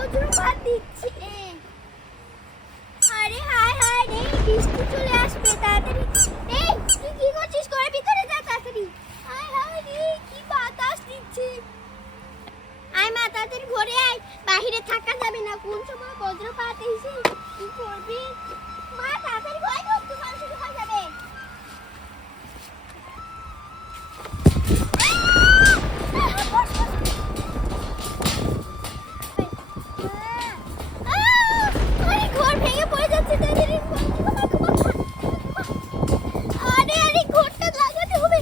বজ্রপাত দিচ্ছে। আরে হায় হায় রে, বৃষ্টি চলে আসবে তাড়াতাড়ি। এই তুই কি করছিস? ঘরের ভিতরে যা তাড়াতাড়ি। হায় হায় রে, কি বাতাস দিচ্ছে। আয় মা, তাড়াতাড়ি ঘরে আয়, বাইরে থাকা যাবে না। কোন সময় বজ্রপাত এসে কি করবি? মা তাড়াতাড়ি ঘরে ঢোক, তুফান শুরু হয়ে যাবে। ঘর ভেঙে পড়ে যাচ্ছে। আরে আরে, ঘরটা লাগাতে হবে,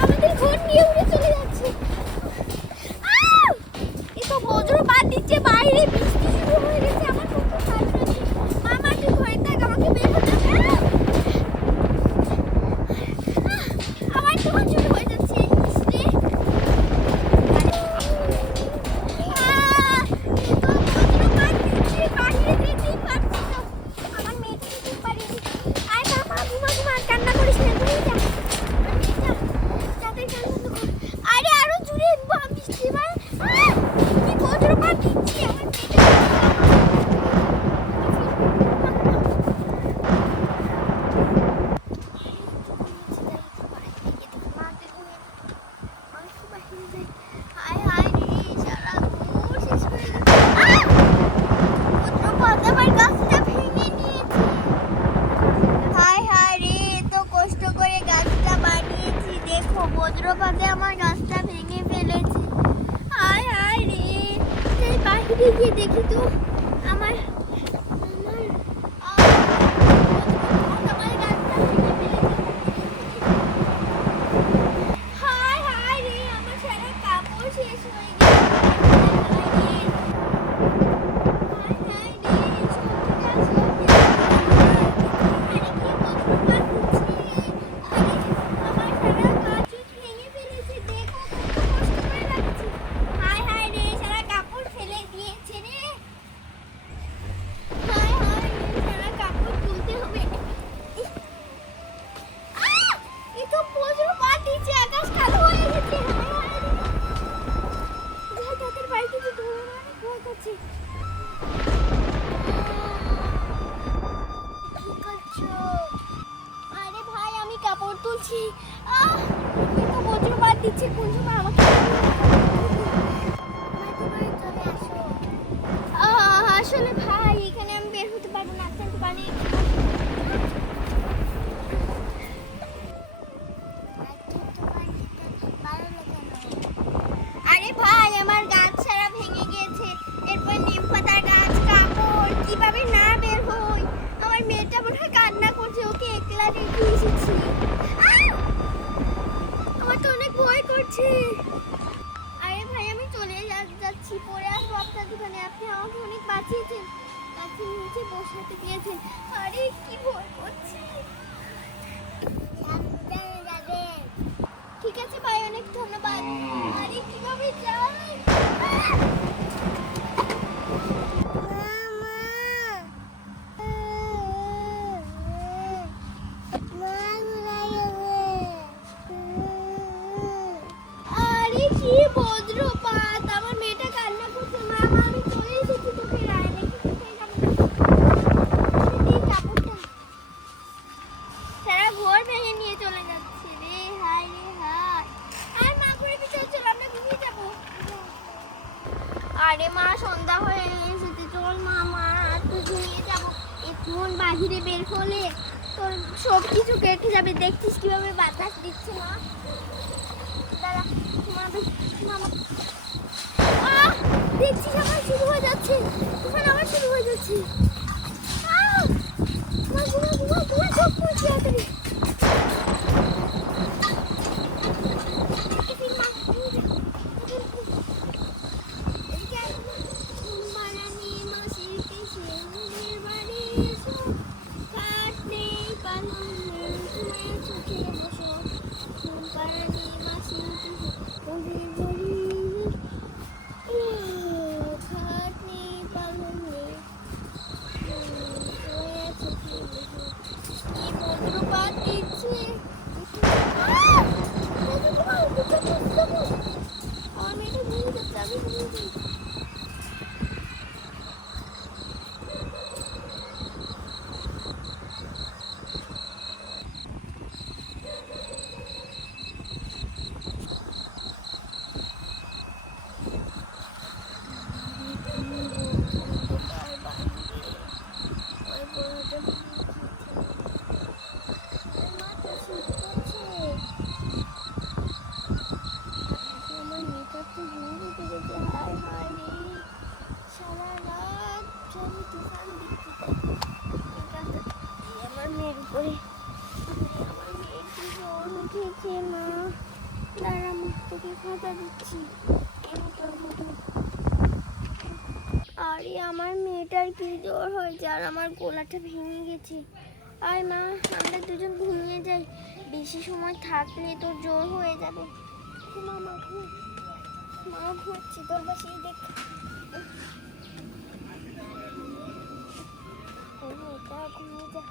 আমাদের ঘর নিয়ে উড়ে চলে যাচ্ছে। এ তো বজ্রপাত দিচ্ছে, বাইরে বৃষ্টি শুরু হয়ে গেছে। আমার কত কাজ আছে। মামা তুই ঘরে থাক, আমাকে বের হতে হবে। আমার তখন শুরু হয়ে যাচ্ছে। বজ্রপাতে আমার গাছটা ভেঙে ফেলেছে। হায় হায় রে, এই বাইরে গিয়ে দেখি তো আমার হায় হায় রে, আমার সারা কাপড় শেষ হয়ে গেছে। আরে ভাই, আমি কাপড় তুলছি। বজ্রপাত দিচ্ছে, কোন সময় আমাকে আসলে ভাই এখানে আমি বের হতে পারবো না, আপনার দোকানে আরে ভাই আমার গাছ সারা ভেঙে গিয়েছে। এরপর নিম পাতার গাছ, কাপড়, কিভাবে না বের হই। আমার মেয়েটা মনে হয় কান্না করছে, ওকে একলা রেখে এসেছি। আমার তো অনেক ভয় করছে। আরে ভাই আমি চলে যাচ্ছি, পরে আসবো আপনার দোকানে। আপনি আমাকে অনেক বাঁচিয়েছেন, গাছের নিচে বসাতে দিয়েছেন। আরে কি ভয় করছে। ঠিক আছে ভাই, অনেক ধন্যবাদ। আরে কিভাবে যাই? আরে কি বজ্রপাত, আমার মেয়েটা কান্না করছে। মামা আমি চলে এসেছি, তোকে রায় রেখে কোথায় যাবো? এই কাপড়টা সারা ঘর ভেঙে নিয়ে চলে যাচ্ছে রে। হায় রে হায়। আর মা ঘুরে পিছনে চল, আমরা ঘুমিয়ে যাবো। আরে মা সন্ধ্যা হয়ে এসেছে, চল মামা তুই ঘুমিয়ে যাবো। এখন বাহিরে বের হলে তোর সব কিছু কেটে যাবে। দেখছিস কিভাবে বাতাস দিচ্ছে না? দাঁড়া, মামা দেখছিস আমার শুরু হয়ে যাচ্ছে, তুফান আমার শুরু হয়ে যাচ্ছে। আমার মেয়েটার কি জ্বর হয়েছে আর আমার গলাটা ভেঙে গেছে। আয় মা, আমরা দুজন ঘুমিয়ে যাই, বেশি সময় থাকলে তোর জ্বর হয়ে যাবে। মা ঘুরছি তোর পাশেই দেখ। ঘুমিয়ে যা।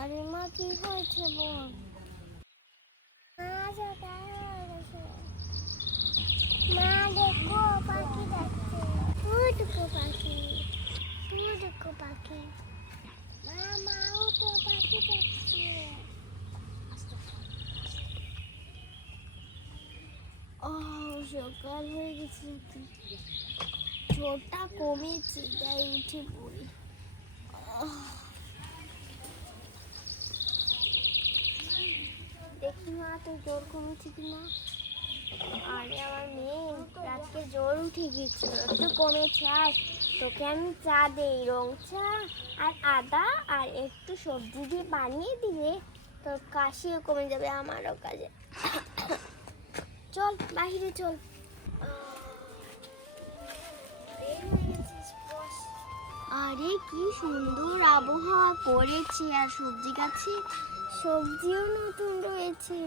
আরে মা, কি হয়েছে বল? মা দেখো, পাখি যাচ্ছে। দেখো পাখি, দেখো পাখি। মাও তো পাখি যাচ্ছে। সকাল হয়ে গেছে, জ্বরটা কমেছে, তাই উঠে পড়ি। দেখি মা, তোর জ্বর কমেছে কিনা। আরে আমার মেয়ে রাতকে জ্বর উঠে গেছিল, একটু কমেছে। আর তোকে আমি চা দেই, রং চা আর আদা আর একটু সবজি দিয়ে বানিয়ে দিলে তোর কাশিও কমে যাবে, আমারও কাজে। চল বাহিরে চল। আরে কি সুন্দর আবহাওয়া করেছে, আর সবজি গাছে সবজিও নতুন রয়েছে।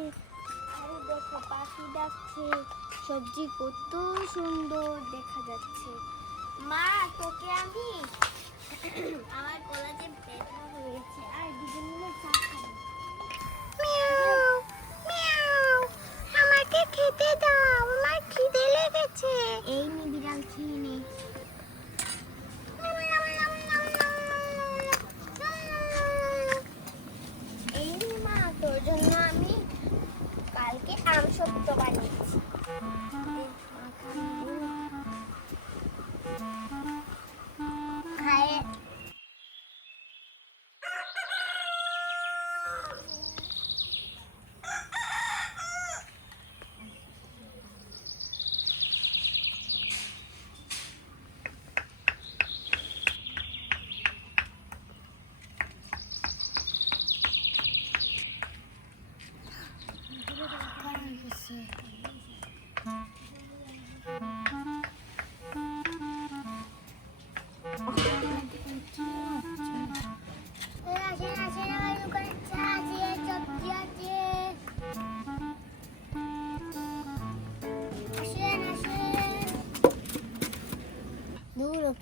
আরে দেখো, পাখি ডাকছে, সবজি কত সুন্দর দেখা যাচ্ছে। মা, তোকে আমি আমার গলা যে ব্যথা হয়েছে, আর দুজন মিলে চা খাবো। আমাকে খেতে দাও, আমার খিদে লেগেছে। এই নি, বিড়াল খেয়ে নে। এই নি মা, তোর জন্য আমি কালকে আমসত্ব বানিয়েছি। খায়।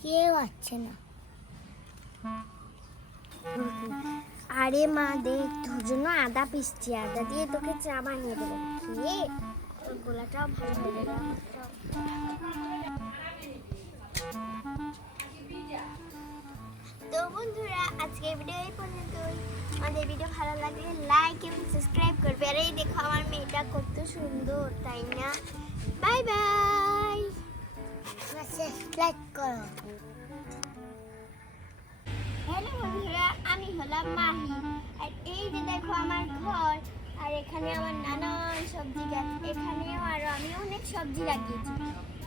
কেউ আসছে না। আরে মা দেখ, তোর জন্য আদা পিসছি, আদা দিয়ে তোকে চা বানিয়ে দেবো, খেয়ে তোর গলাটাও ভালো হয়ে যাবে। তো বন্ধুরা, আজকে ভিডিও এই পর্যন্তই। আমাদের ভিডিও ভালো লাগলে লাইক এবং সাবস্ক্রাইব করবে। আর এই দেখো, আমার মেয়েটা কত সুন্দর, তাই না? Bye bye. লাইক করো। হ্যালো বন্ধুরা, আমি হলাম মাহি। আর এই যে দেখো আমার ঘর, আর এখানে আমার নানান সবজি গাছ, এখানেও আরো আমি অনেক সবজি লাগিয়েছি।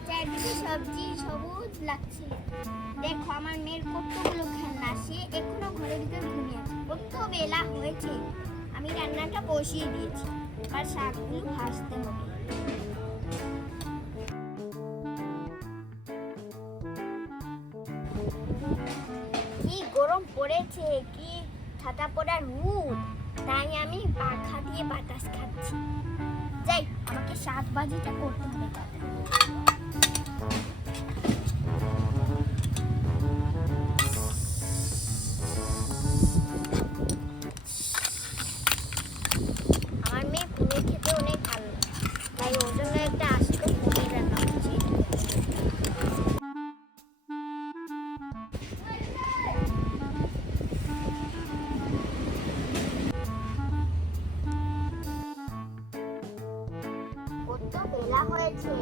চারদিকে সবজি সবুজ লাগছে। দেখো আমার মেয়ের কতগুলো খেলনা, সে এখনো ঘরের ভিতরে ঘুমিয়ে আছে। কত বেলা হয়েছে, আমি রান্নাটা বসিয়ে দিয়েছি, আর শাকগুলো ভাজতে হবে। কি গরম পড়েছে, কি ছাতা পড়ার রোদ, তাই আমি পাখা দিয়ে বাতাস খাচ্ছি। যাই, আমাকে শাক ভাজিটা করতে হবে। আমার মেয়ে পনির খেতে অনেক ভালো, তাই ওর জন্য একটা আস্ত পনির রান্না করছি। কত বেলা হয়েছে।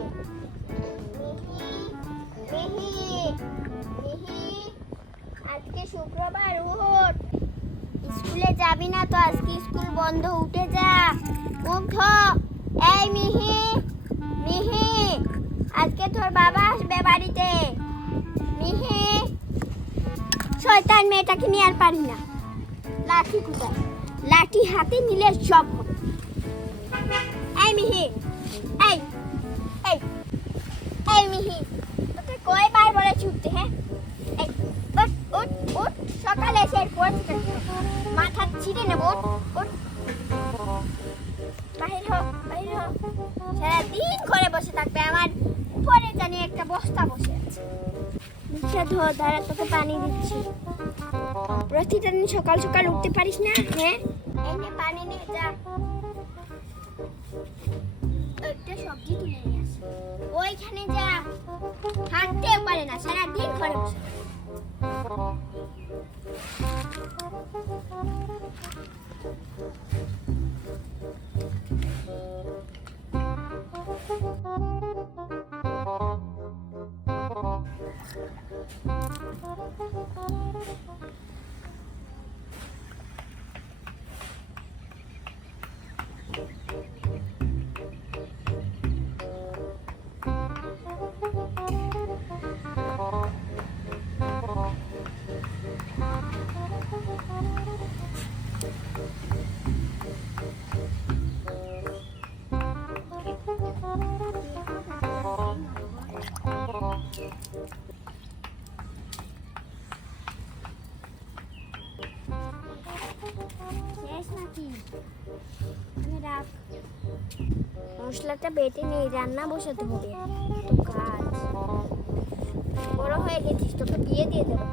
আজকে শুক্রবার, ওঠ। স্কুলে যাবি না তো? আজকে স্কুল বন্ধ, উঠে যা, উঠ। এই মিহি, মিহি, আজকে তোর বাবা আসবে বাড়িতে। মিহি, শয়তান মেয়েটাকে নিয়ে আর পারি না। লাঠি কোথায়? লাঠি হাতে নিলে সব হবে। এই মিহি, এই এই এই মিহি, তোকে কয়বার বলেছি উঠতে? হ্যাঁ, এই উঠ উঠ উঠ, সকালে এসে মাথা ছিঁড়ে নেবো। উঠ, বাহির হ, বাহির হ। সারাদিন ঘরে বসে থাকবে, আমার উপরে জানি একটা বস্তা বসে আছে। মুখে ধো, দাঁড়া, তোকে পানি দিচ্ছি। প্রতিদিন সকাল সকাল উঠতে পারিস না? হ্যাঁ, এই নে পানি নিয়ে যা। একটা সবজি তুলে নিয়ে আসি, ওইখানে যা। হাঁটতেও পারে না, সারাদিন ঘরে বসে। মশলাটা বেটে নিয়ে রান্না বসাতে হবে। তো কাজ, বড় হয়ে গেছিস, তোকে বিয়ে দিয়ে দেবো।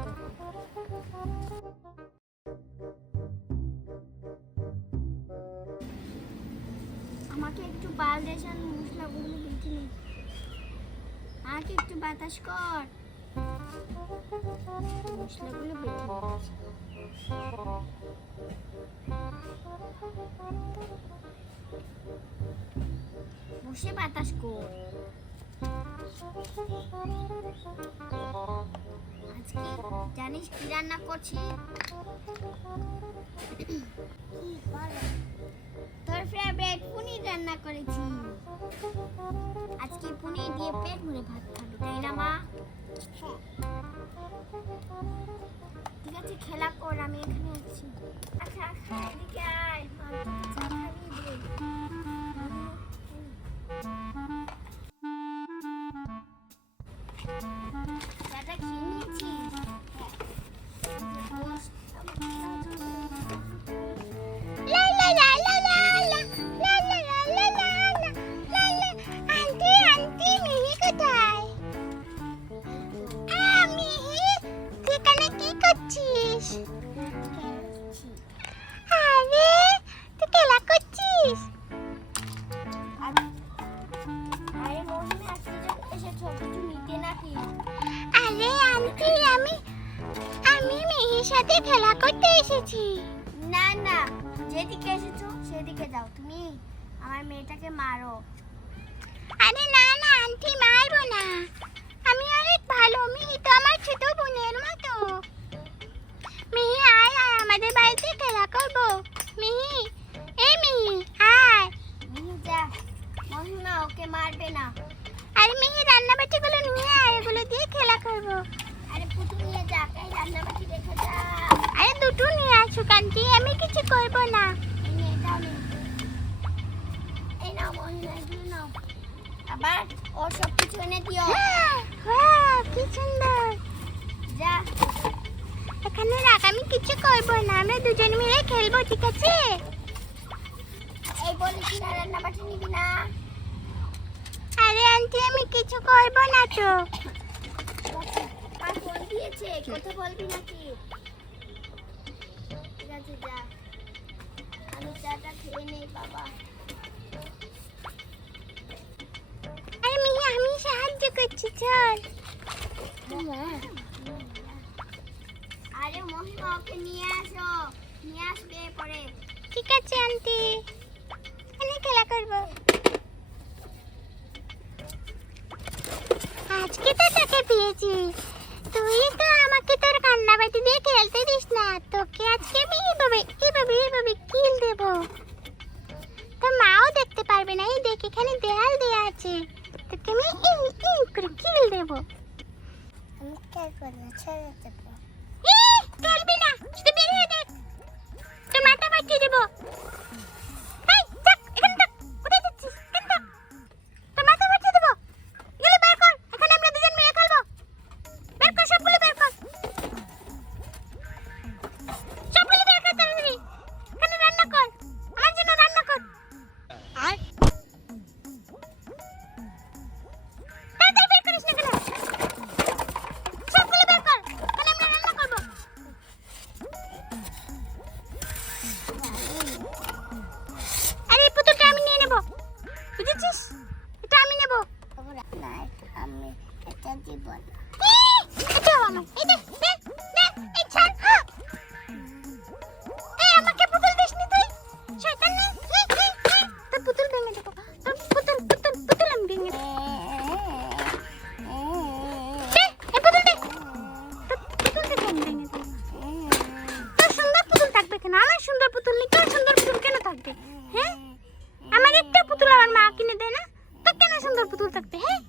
আমাকে একটু পাল দেশান, মশলাগুলো বেটে নে। আমাকে একটু বাতাস কর, মশলাগুলো বেটে নে। বসে বাতাস কর। আজকে জানিস কি রান্না করছি? তোর ফেভারিট পনির রান্না করেছি। আজকে পনির দিয়ে পেট ভরে ভাত খাবি, তাই না মা? ঠিক আছে, খেলা কর, আমি এখানে আছি। আচ্ছা, এদিকে আয়, চা খাবি? চাটা খেয়ে নিয়েছিস? সাথে খেলা করতে এসেছি। না না, যেদিকে এসেছো সেদিকে যাও। তুমি আমার মেয়েটাকে মারো। আরে না না আন্টি, মারবো না, আমি অনেক ভালো। মিহি তো আমার ছোট বোনের মতো। মিহি আয় আয়, আমাদের বাড়িতে খেলা করবো। মিহি, এই মিহি আয়। মিহি যা, মহিমা ওকে মারবে না। আরে মিহি, রান্না বাটিগুলো করব না। এই নে, এটাও নে। এই নাও মহিলা, এগুলো নাও। আবার ও সব কিছু এনে দিও। ওয়াও, কি সুন্দর। যা। এখানে রাখ, আমি কিছু করব না, আমরা দুজন মিলে খেলবো, ঠিক আছে? এই বলেছি না রান্না বাটি নিবি না। আরে আন্টি, আমি কিছু করব না তো। মা ফোন দিয়েছে, কথা বলবি নাকি? ঠিক আছে, যা। আমি চাটা খেয়ে নেই বাবা। আরে মিহি, আমি সাহায্য করছি, চল। আরে মহিমা, ওকে নিয়ে আসো। নিয়ে আসবে পরে। ঠিক আছে আন্টি, এখানে খেলা করব। আজকে তো তোকে পেয়েছি, তুই তো আমাকে তোর কান্নাবাটি দিয়ে খেলতে দিস না। তোকে আজকে আমি এইভাবে কিল দেব। তোর মাও দেখতে পারবে না। এই দেখ, এখানে দেয়াল দেয়া আছে, তোকে আমি করে কিল দেব। আমি খেলবো না, ছেড়ে দেবো। খেলবি না, শুধু বের হয়ে দেখ, তোর মাথা ফাটিয়ে দেব। এই, থাক, এখানে থাক। কোথায় যাচ্ছিস? এখানে থাক, তোর মাথা ফাটিয়ে দেব। এগুলো বের কর, এখানে আমরা দুজন মিলে খেলবো। বের কর, সবগুলো বের কর। সবগুলো বের কর তাড়াতাড়ি। এখানে রান্না কর, আমার জন্য রান্না কর। আর তাড়াতাড়ি বের করিস না কেন? সবগুলো বের কর, এখানে আমরা রান্না করবো। আরে এই পুতুলটা আমি নিয়ে নেব, বুঝেছিস? এটা আমি নেব। না, আমি এটা দিব না। এটাও আমার। এই দে, দে, দে, এই ছাড়। এই, আমাকে পুতুল দিসনি তুই, শয়তান না। তোর পুতুল ভেঙে দেবো, তোর পুতুল আমি ভেঙে দেবো। দে, এই পুতুল দে, তোর পুতুল থেকে আমি ভেঙে দেবো। তোর সুন্দর পুতুল থাকবে কেন? আমার সুন্দর পুতুল নেই, তোর সুন্দর পুতুল কেন থাকবে? হ্যাঁ, আমার একটা পুতুল আমার মা কিনে দেয় না, তোর কেন সুন্দর পুতুল থাকবে? হ্যাঁ,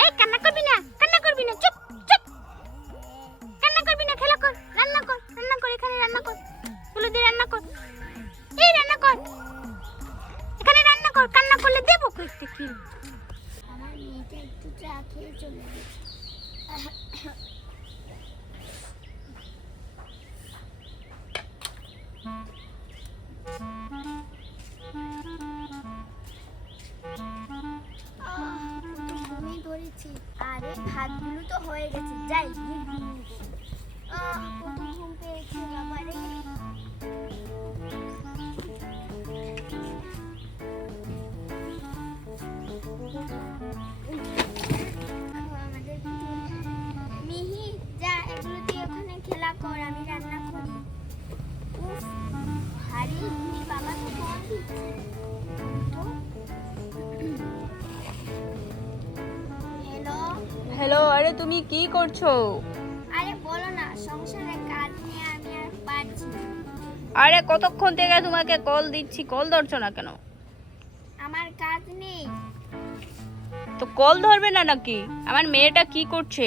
এই কান্না করবি না, চুপ চুপ, কান্না করবি না, খেলা কর, রান্না কর, এখানে রান্না কর, তুলে দিয়ে রান্না কর। এই রান্না কর, এখানে রান্না কর, কান্না করলে দেবো কইতে কি? আমার মেয়েটা একটু চা খেয়ে চলে গেছে। ঘুমিয়ে ধরেছি। আরে ভাতগুলো তো হয়ে গেছে, যাই গিয়ে ঘুমিয়ে পড়ি। কত ঘুম পেয়েছে বাবা রে। মিহি, যা এগুলো দিয়ে ওখানে খেলা কর, আমি রান্না করি। উফ, ভারী ঘুমি, বাবা তো ফোন দিচ্ছে। হ্যালো। হ্যালো, আরে তুমি কি করছো? আরে বলো না, সংসারের কাজ নিয়ে আমি আর পারছি না। আরে কতক্ষণ থেকে তোমাকে কল দিচ্ছি, কল ধরছো না কেন? আমার কাজ নেই। তো কল ধরবে না নাকি? আমার মেয়েটা কি করছে?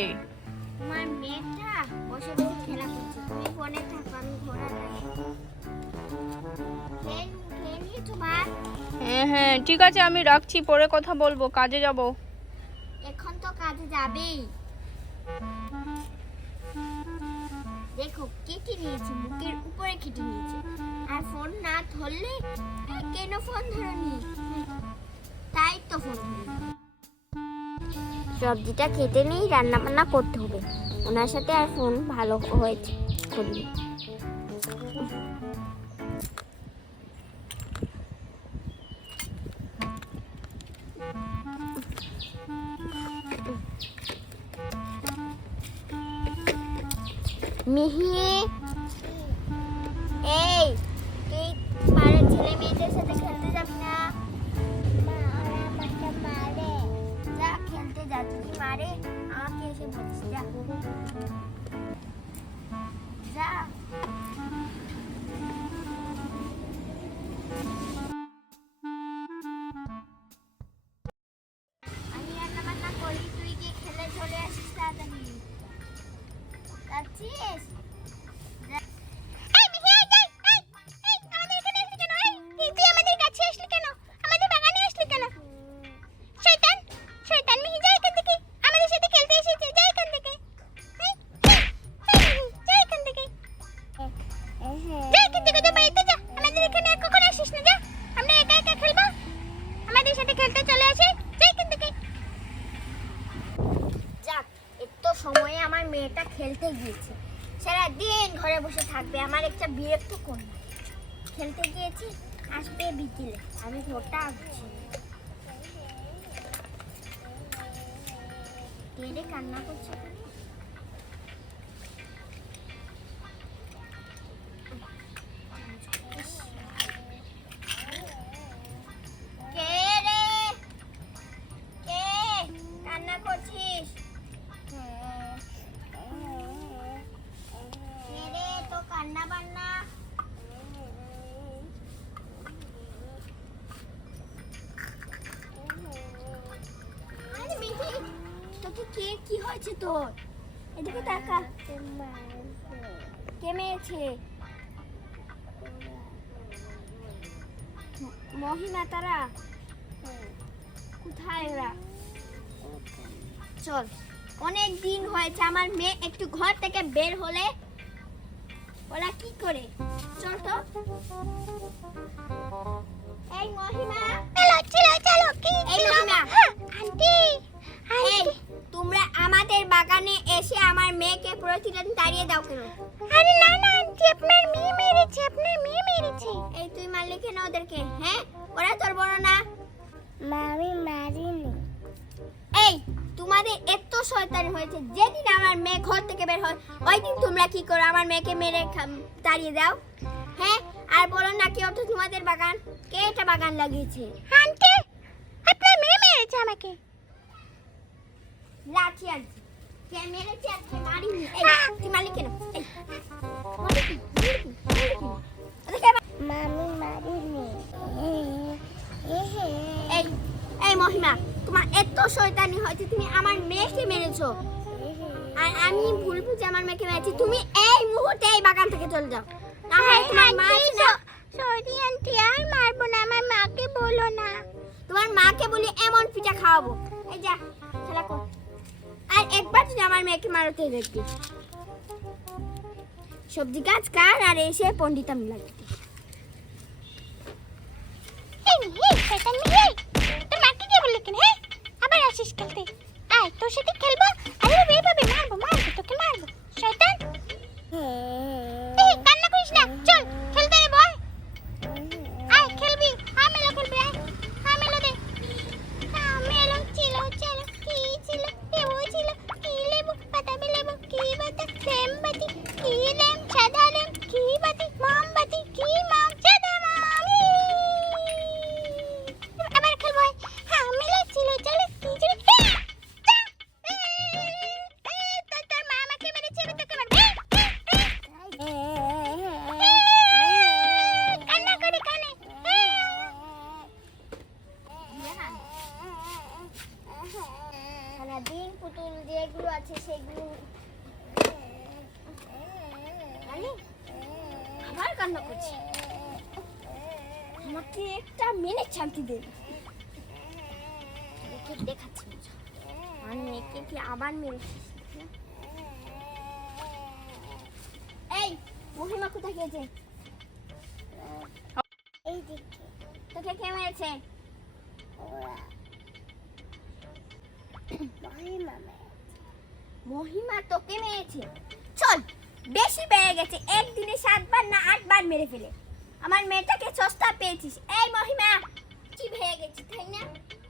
আমার মেয়েটা বসে বসে খেলা করছে, তুমি ফোনে থাকো, আমি ঘোড়া যাই। খেয়ে নিয়েছো ভাত? হ্যাঁ, ঠিক আছে, আমি রাখছি, পরে কথা বলবো, কাজে যাব। এখন তো কাজে যাবেই। দেখো কেটে নিয়েছে, মুখের উপরে কেটে নিয়েছে। আর ফোন না ধরলে কেন ফোন ধরনি? তাই তো ফোন ধরনি। সবজিটা কেটে নেই, রান্না বান্না করতে হবে। ওনার সাথে আর ফোন ভালো হয়েছে করিনি। মিহি, এই তুই পাড়ার ছেলে মেয়েদের সাথে খেলতে যাবি না? যা খেলতে যা, যদি মারে আমাকে এসে বলিস। যা যা। আমি রান্না বান্না করি, তুই গিয়ে খেলে চলে আসিস তাড়াতাড়ি। যাচ্ছিস? এই মিহি, যা সময়ে আমার মেয়েটা খেলতে গিয়েছে, সারাদিন ঘরে বসে থাকবে, আমার একটা বিরক্ত করবে। খেলতে গিয়েছি, আসবে বিকেলে, আমি ঘরটা আসছি। কে কান্না করছে? কে রে? কে কান্না করছিস? কে রে তো কান্না বান্না? আরে মিহি, তোকে কে কি হয়েছে তোর? এদিকে তাকা। কে মেরেছে? মহিমা তারা কোথায় ওরা? চল, অনেক দিন হয়েছে আমার মেয়ে একটু ঘর থেকে বের হলে ওরা কি করে। চল তো। এই মহিমা, চলো চলো চলো। কি এই ছিল? মহিমা, আন্টি এই তোমরা আমাদের বাগানে এসে আমার মেয়েকে প্রতিদিন তাড়িয়ে দাও কেন? আরে না না আন্টি, আপনার মেয়ে মেরেছে, আপনার মেয়ে মেরেছে। এই তুই মারলি কেন ওদেরকে? হ্যাঁ, ওরা তোর বড় না? মামি মারিনি। এই তোমাদের এত শয়তানি হয়েছে, যেদিন আমার মেয়ে ঘর থেকে বের হয় ওই দিন তোমরা কি করো? আমার মেয়েকে মেরে তাড়িয়ে দাও। হ্যাঁ, আর বলো না কি ওটা তোমাদের বাগান? কে এটা বাগান লাগিয়েছে? আন্টি আপনার মেয়ে মেরেছে আমাকে। লাঠি আনছি, কে মেরেছে আর কে মারিনি? এই তুই মারলি কেন? এই মারলি কি? ওদেরকে মামি মারিনি। এই এই মহিমা, তোমার এত শয়তানি হয়েছে, তুমি আমার মেয়েকে মেরেছো। আর আমি ভুল বুঝে আমার মেয়েকে মেরেছি। তুমি এই মুহূর্তে এই বাগান থেকে চলে যাও, না হয় তোমার মা আছে না। সরি আন্টি, আর মারবো না, আমার মাকে বলো না। তোমার মাকে বলি এমন পিঠা খাওয়াবো। এই যা, খেলা কর। আর একবার যদি আমার মেয়েকে মারতে দেখবি, সবজি গাছ কার আর এসে পণ্ডিতাম লাগবে। এই শয়তান মেয়ে, তোর মাকে কে বললি কেন? হ্যাঁ, আবার আসিস খেলতে? আয় তোর সাথে খেলবো। আরে এইভাবে মারবো মারবো, তোকে মারবো শয়তান। এই কান্না করিস না, চল খেলতে রে বয়। আয় খেলবি, আমেলো খেলবি, আয় আমেলো দে। আমেলো ছিল চলো, কি ছিল? লেবু ছিল, কি লেবু? বাতাবি লেবু, কি বাতা? লেমবাতি, কি লেম? সাদা লেম, কি বাতি? মোমবাতি, কি মোম? সাদা মামি। আবার খেলবো, আমেলো ছিল চলো, কি ছিল? তোর মা আমাকে মেরেছে, আমি তোকে মারবো। কান্না করে কানে। সারাদিন পুতুল যেগুলো আছে সেগুলো আবার কান্না করছে। আমাকে একটা মিনিট শান্তি দে। দেখে দেখাচ্ছি আর মেয়েকে কি আবার মেরেছিস? এই মহিমা কোথায় গেছে? এই দিকে তোকে কে মেরেছে? মহিমা তোকে মেরেছে? চল, বেশি বেড়ে গেছে, একদিনে 7 বার না 8 বার মেরে ফেলে। আমার মেয়েটাকে সস্তা পেয়েছিস। এই মহিমা, কি ভেঙে গেছিস তাই না?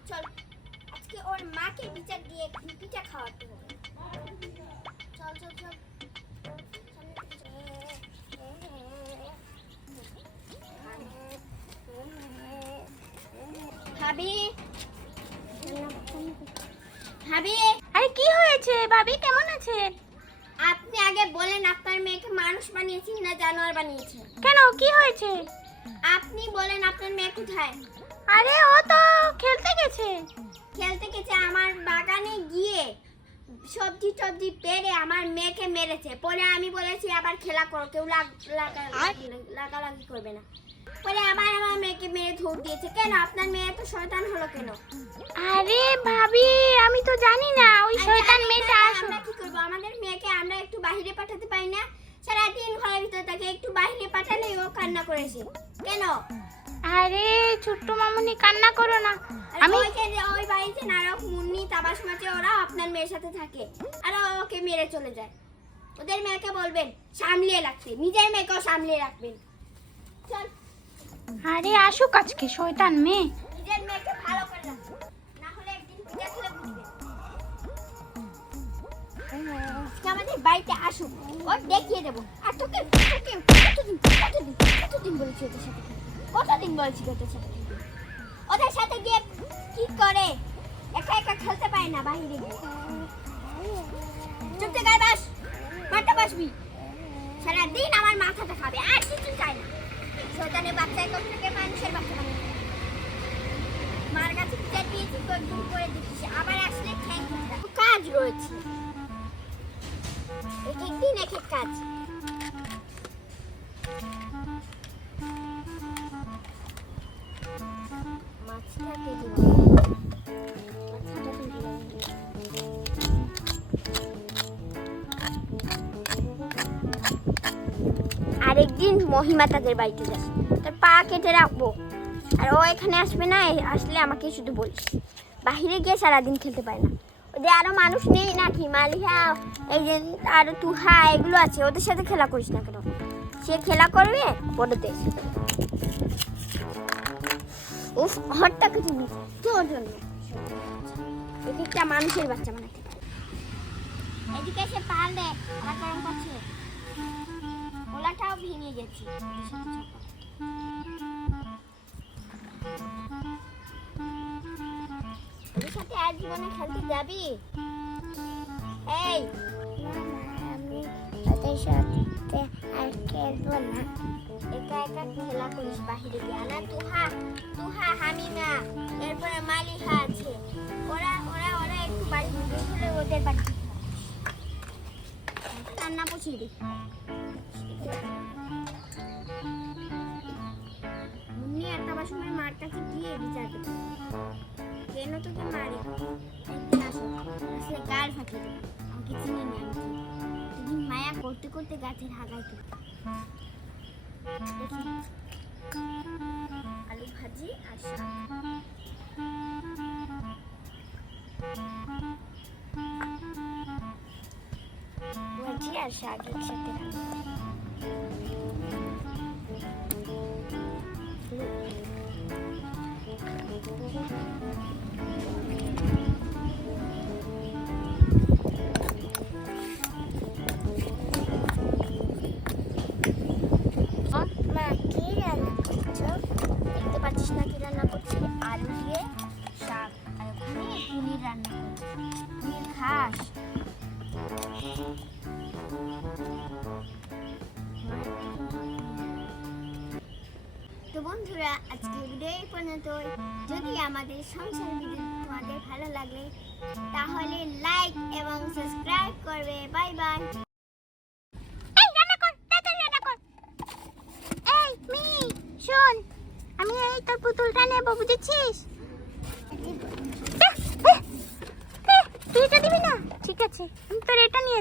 চল, আজকে ওর মাকে বিচার দিয়ে পিঠা খাওয়াতে হবে। চল চল চল, ভাবি ভাবি, আরে কি হয়েছে? ভাবি কেমন আছেন? আপনি আগে বলেন আপনার মেয়েকে মানুষ বানিয়েছেন না জানোয়ার বানিয়েছেন? কেন, কি হয়েছে? আপনি বলেন আপনার মেয়ে কোথায়? আরে ও তো খেলতে গেছে। খেলতে গেছে, আমার বাগানে গিয়ে সবজি টবজি পেড়ে আমার মেয়েকে মেরেছে। পরে আমি বলেছি আবার খেলা করো, কেউ লাগালাগি করবে না। পরে আমার মেয়েকে মেরে ধর দিয়েছে। কেন আপনার মেয়ে এত শয়তান হলো কেন? আরে ভাবি, আমি তো জানি না ওই শয়তান মেয়েটা আসো। আমরা কি করব? আমাদের মেয়েকে আমরা একটু বাইরে পাঠাতে পারি না? সারাদিন ঘরের ভিতরে থাকে, একটু বাইরে পাঠালে ও কান্না করেছে কেন? আরে ছোট্ট মামুনি, কান্না করো না। আমি ওই বাড়িতে নারক মুন্নি তাবাস মাঝে ওরা আপনার মেয়ের সাথে থাকে, আর ও ওকে মেরে চলে যায়। ওদের মেয়েকে বলবেন সামলিয়ে রাখতে, নিজের মেয়েকেও সামলিয়ে রাখবেন। চল। আরে আসুক আজকে শয়তান মেয়ে। নিজের মেয়েকে ভালো করে রাখো, না হলে একদিন পিঠা খেলে বুঝবে। আমাদের বাড়িতে আসুক, ওর দেখিয়ে দেবো। আর তোকে কতদিন বলেছি ওদের সাথে খেলতে? কতদিন বলেছি ওদের সাথে খেলতে? ওদের সাথে গিয়ে কি করে? একা একা খেলতে পারে না বাইরে গিয়ে। চুপতে গায়ে বাস, মাঠটা বাসবি। সারাদিন আমার মাথাটা খাবে, আর কিছু চাই না। শয়তানের বাচ্চা এখন থেকে মানুষের বাচ্চা বানাবে। মার কাছে বিচার দিয়েছি, কয়েকদিন করে দিচ্ছিস, আবার আসলে ঠ্যাং খুঁজরা। কাজ রয়েছে, এক একদিন এক এক কাজ। মাছটাকে দিব, আরেকদিন মহিমা তাদের বাড়িতে যাস, তার পা কেটে রাখবো। আর ও এখানে আসবে না, আসলে আমাকে শুধু বলিস। বাহিরে গিয়ে সারাদিন খেলতে পারে না। ওদের আরো মানুষ নেই নাকি? মালিহা, এই যে আরো তুহা, এগুলো আছে, ওদের সাথে খেলা করিস না কেন? সে খেলা করবে বড়তে। উফ, হটটাকে তুমি তোর জন্য এক একটা মানুষের বাচ্চা বানাতে পারে। এদিকে এসে পাল দে, ওরা গরম করছে। ওলাটাও ভেঙে গেছে। ওদের সাথে আর জীবনে খেলতে যাবি? এই, আমি ওদের সাথে আর খেলবো না। একা একা খেলা করিস বাহিরে গিয়ে না? তুহা হামিমা, এরপরে মালিহা আছে। ওরা একটু বাড়ি হলে ওদের বাড়ি রান্না বসিয়ে দিই। মুন্নি একটা বাসনের মার কাছে গিয়ে বিচার দেবে, কেন তোকে মারি? একদিন আসো, আসলে গাল ফাটিয়ে দেবে। আমাকে চিনি না, দুদিন মায়া করতে করতে গাছের হাগায় তুলতে। আলু ভাজি আর শাক। ভাজি আর শাক একসাথে দেখতে পাচ্ছিস না কি রান্না করছি? আলু দিয়ে শাক, আর ওখানে পনির রান্না করছি। পনির খাস? তো বন্ধুরা, আজকে ভিডিও এই পর্যন্তই। যদি আমাদের সংসার ভিডিও তোমাদের ভালো লাগে তাহলে লাইক এবং সাবস্ক্রাইব করবে। Bye bye. এই রান্না কর, তাড়াতাড়ি রান্না কর। এই মিহি শোন, আমি এই তোর পুতুলটা নেব, বুঝেছিস? তুই এটা দিবি না? ঠিক আছে, আমি তোর এটা নিয়ে